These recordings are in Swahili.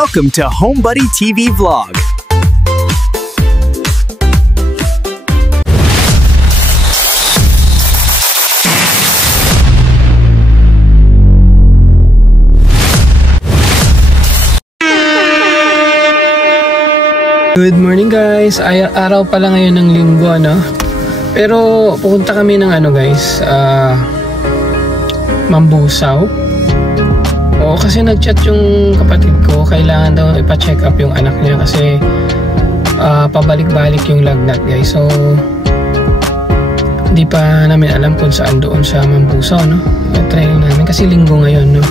Welcome to HomeBuddy TV Vlog. Good morning guys, araw pala ngayon ng linggo ano. Pero pupunta kami ng ano guys, Mambusaw. Oo, kasi nag-chat yung kapatid ko, kailangan daw ipa-check up yung anak niya kasi pabalik-balik yung lagnat guys. So hindi pa namin alam kung saan doon sa Mambusaw no. Try namin kasi linggo ngayon no.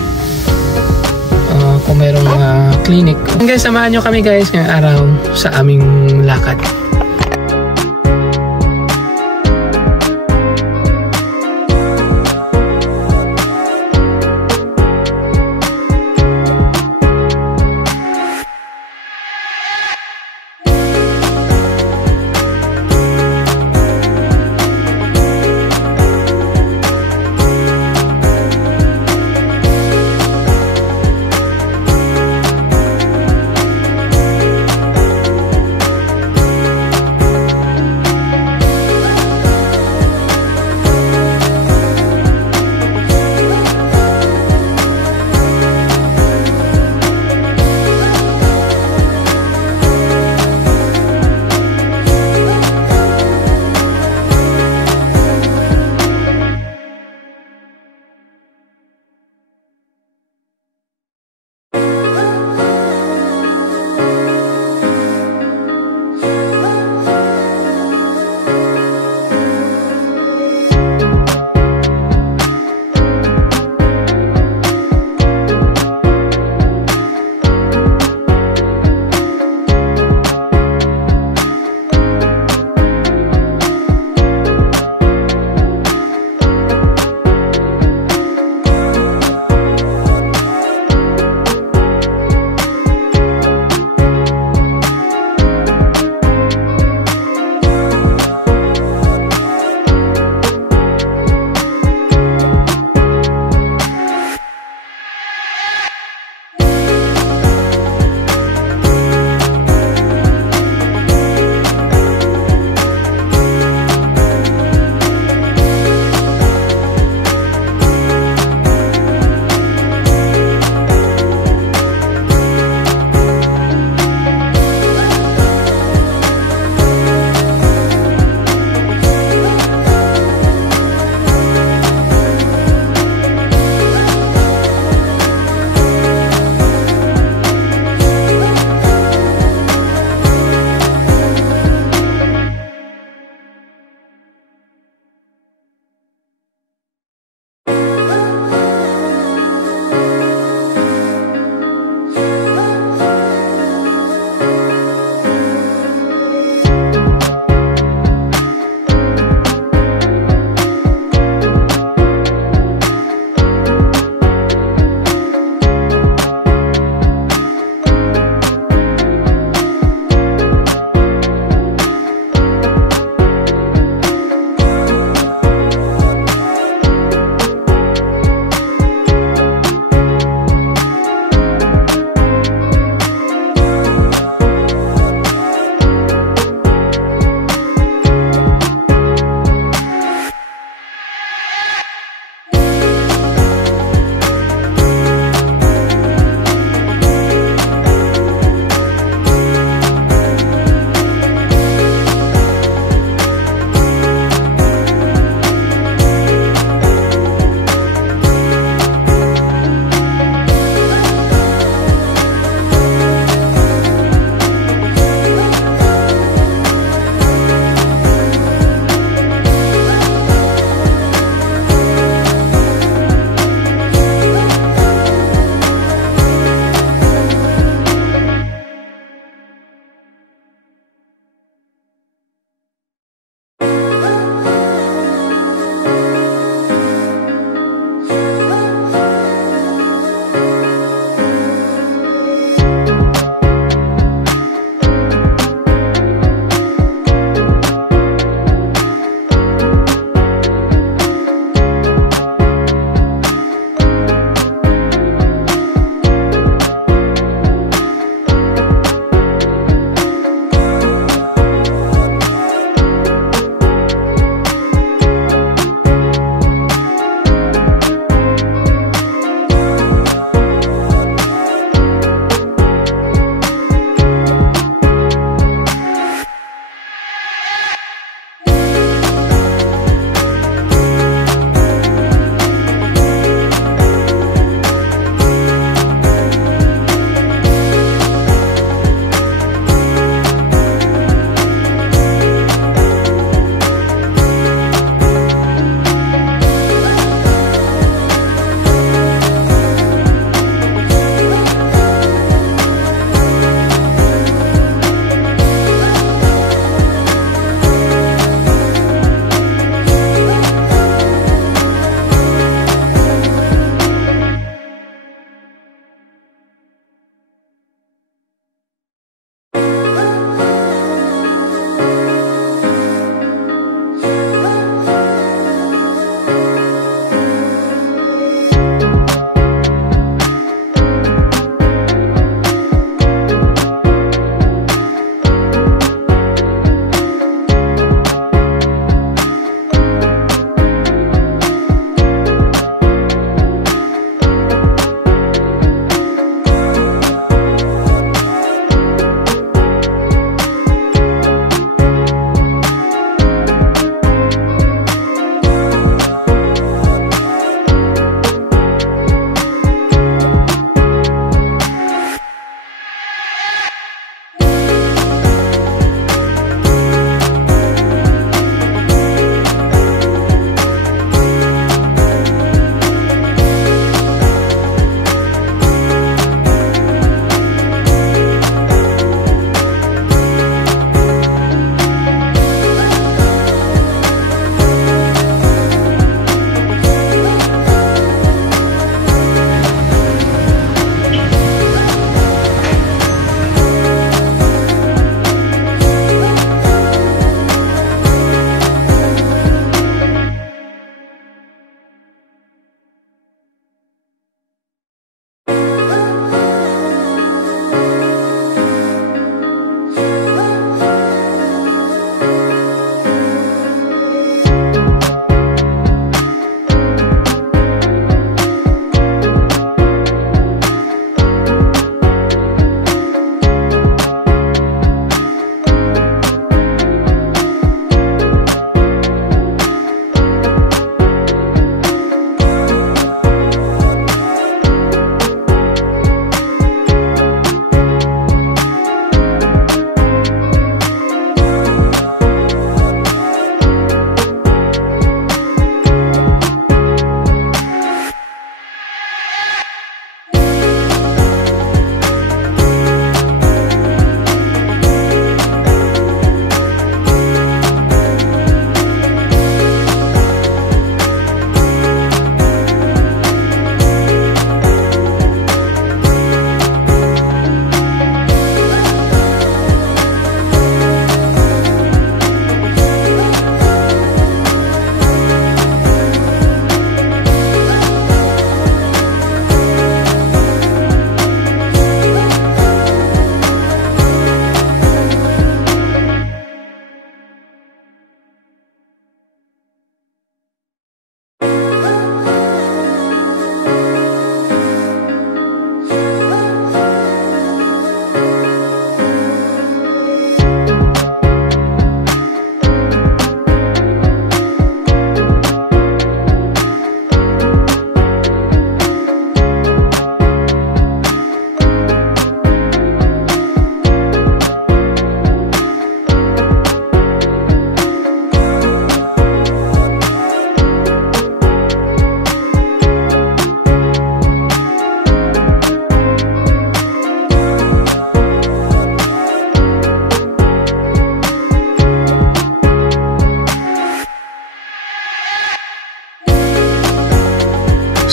Kung merong clinic. Guys, samahan nyo kami guys ngayong araw sa aming lakad.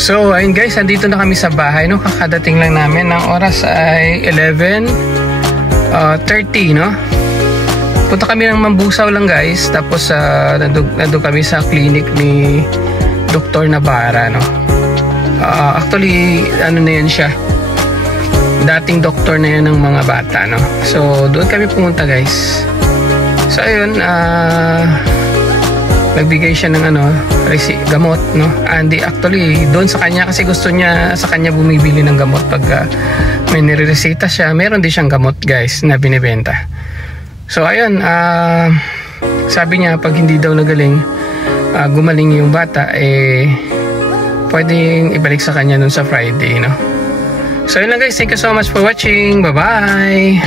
So ayun guys, andito na kami sa bahay, no? Kakadating lang namin. Ang oras ay 11:30, no? Punta kami ng Mambusaw lang guys. Tapos nandun kami sa clinic ni Dr. Navarra, no? Actually, ano na yan siya, dating doktor na yan ng mga bata, no? So doon kami pumunta guys. So ayun, nagbigay siya ng gamot, no? Hindi, actually doon sa kanya, kasi gusto niya sa kanya bumibili ng gamot pag may nirereseta siya. Meron din siyang gamot guys na binibenta. So ayun, sabi niya pag hindi daw nagaling, gumaling yung bata, pwedeng ibalik sa kanya dun sa Friday, no? So yun lang guys, thank you so much for watching. Bye bye.